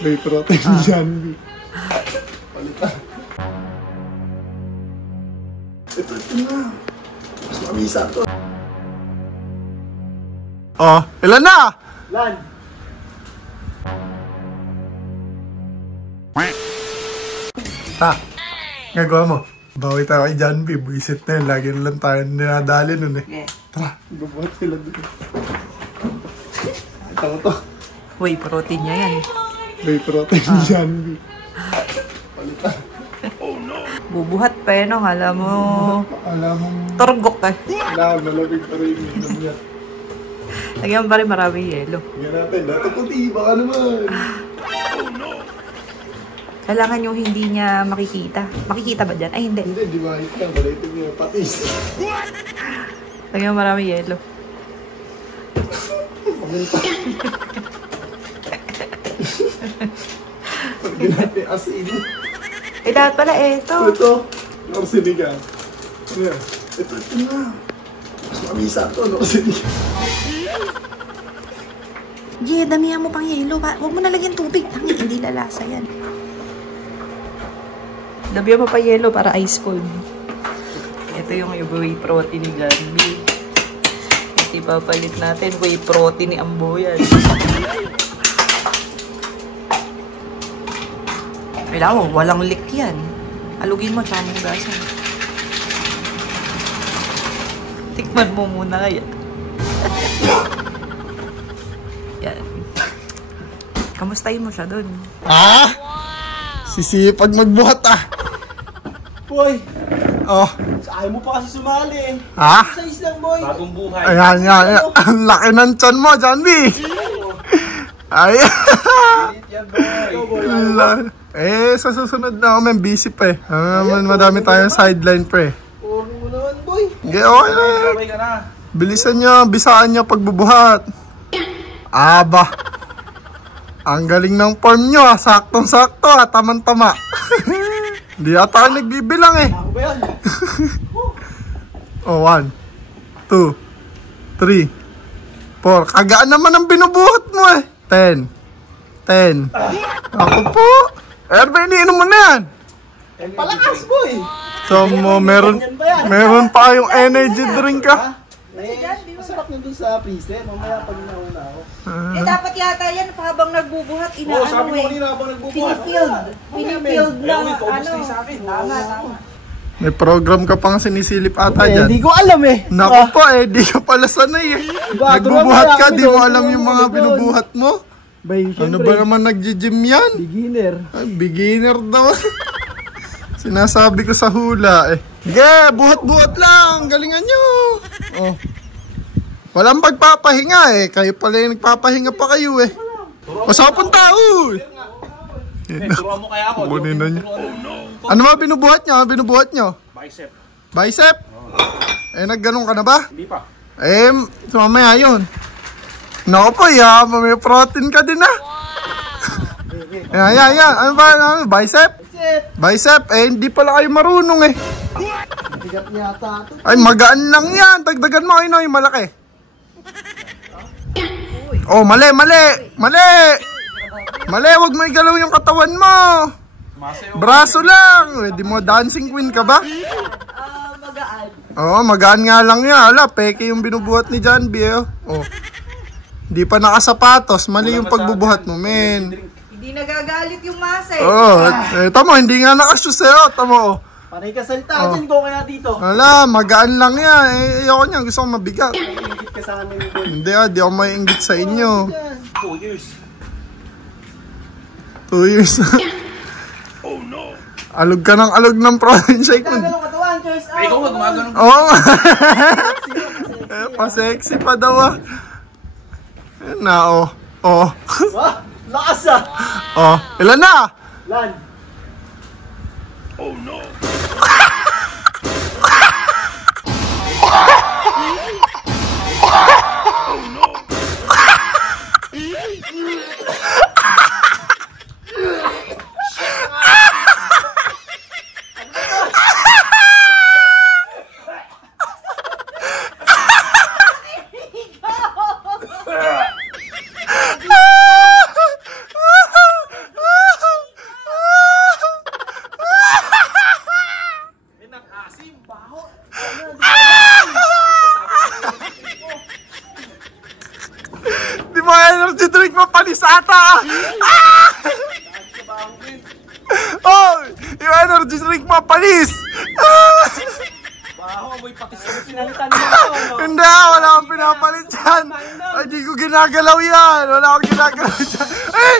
May protein dyan. Palitan. Ito na. Mas mamisa to. Oh, ilan na? Lan. Ha? Gagawa mo? Bawi tayo kay John B. Buisit na yun. Lagi na lang tayo ninadali nun eh. Yeah. Tara, bubuhat sila dito. Ito mo to. Whey protein niya yan. May protein John B. Palitan. Bubuhat pa yun, no? Alam mo, Alam mong... turgok ka. Malamig pa rin yung namiyat. Lagyan pa rin maraming yelo. Tingnan natin. Dato puti. Baka naman. Kailangan yung hindi niya makikita. Makikita ba dyan? Ay, hindi. Hindi, di ba? Hit lang. Balitin niya. Patis. Lagyan maraming yelo. Pagyan natin asin. Eh, dapat pala ito. Ito. Norsinigan. Ayan. Ito na. Mas mamisa to. Norsinigan. Yeah, damihan mo pang yelo. Huwag mo nalagyan tubig. Tangi, hindi lalasa yan. Damihan mo pa yelo para ice cold. Ito yung whey protein ni John B. Ito ipapalit natin. Whey protein ni Amboyan. Kailangan mo, walang leak yan. Alugin mo, tsaka mong gasan. Tikman mo muna kaya. Yan. Kamustahin mo siya dun. Ah? Sisipag magbuhat ah. Boy, Oh. ayaw mo pa kasi sumali. Ha? Sa islang boy. Bagong buhay. Ayan, ayan. Ang laki ng tiyan mo, John B. Ayan. Yan, boy. Sa susunod na ako, may busy pa eh. Madami tayong sideline pre. Oo mo naman boy. Okay, okay na. Sabay ka na. Bilisan nyo, bisaan nyo pagbubuhat. Aba. Ang galing ng form nyo ah. Saktong-sakto ah. Taman-tama. Hindi ata kayo nagbibilang eh. Ako ba yan? Oh, 1, 2, 3, 4. Kagaan naman ang binubuhat mo eh. 10. 10. Ako po. Erbe, iniinom mo na yan. Palakas boy. So, meron pa kayong energy drink ka. Masarap na dun sa freezer. Mamaya pag nauna ako. Eh, dapat yata yan habang nagbubuhat, Oo, sabi mo kanina habang nagbubuhat. Pinifield na, Ewan, paubos na yung sa akin. Tama. May program ka pang sinisilip ata Eh, dyan. hindi ko alam eh. Naku po eh, di ka pala sanay eh. Nagbubuhat ka, di mo alam yung mga binubuhat mo. Bay, Ano ba naman nagji-gym yan? beginner. Ay, beginner daw. Sinasabi ko sa hula eh. Sige, buhat-buhat lang. Galingan nyo. Oh. Walang pagpapahinga eh. Kayo pala yung nagpapahinga pa kayo eh. Masapang tao eh. Turuan mo kaya ako. Kunin na niyo. Ano ba binubuhat nyo? Ano binubuhat nyo? Bicep. Bicep? Eh, nagganong ka na ba? Hindi pa. Eh, mamaya yun. Naku po, may protein ka din ah. Yan. Ano ba? Bicep? Bicep? Eh, hindi pala kayo marunong eh. Bigat yata ito. Ay, magaan lang yan. Dagdagan mo kayo yung malaki. Oh, mali. Mali, wag mo igalaw yung katawan mo. Braso lang. Pwede mo, dancing queen ka ba? Magaan. Oo, magaan nga lang yan. Ala, peke yung binubuhat ni John B. Oh. Di pa nakasapatos. Mali yung pagbubuhat mo, men. Hindi nagagalit yung masa eh. Oh, tamo, hindi nga nakashoes eh. Tamo, oh. Panay ka salita dyan ko kaya dito. Ala, magaan lang yan. Eh, ayoko niyan. Gusto ko mabigat. Ingit ka sa amin boy. Hindi di ako maiinggit sa inyo. 2 years. 2 years. Oh no. Alog ka ng protein shake mo. Tagalong katawan, choice out. Ikaw nga gumagano. Oo nga. Pa-sexy pa daw ah. Ayan na, oh. Oh. Wah, lakas ah. Oh. Ilan na? Lan. Oh no. energy drink mapanis ata! Ah! Oh! Yung energy drink mapanis! Ah! Baho, may patis na sinalitan mo ito. Hindi, wala akong pinapalit dyan. Ay, di ko ginagalaw yan. Wala akong ginagalaw dyan. Eh!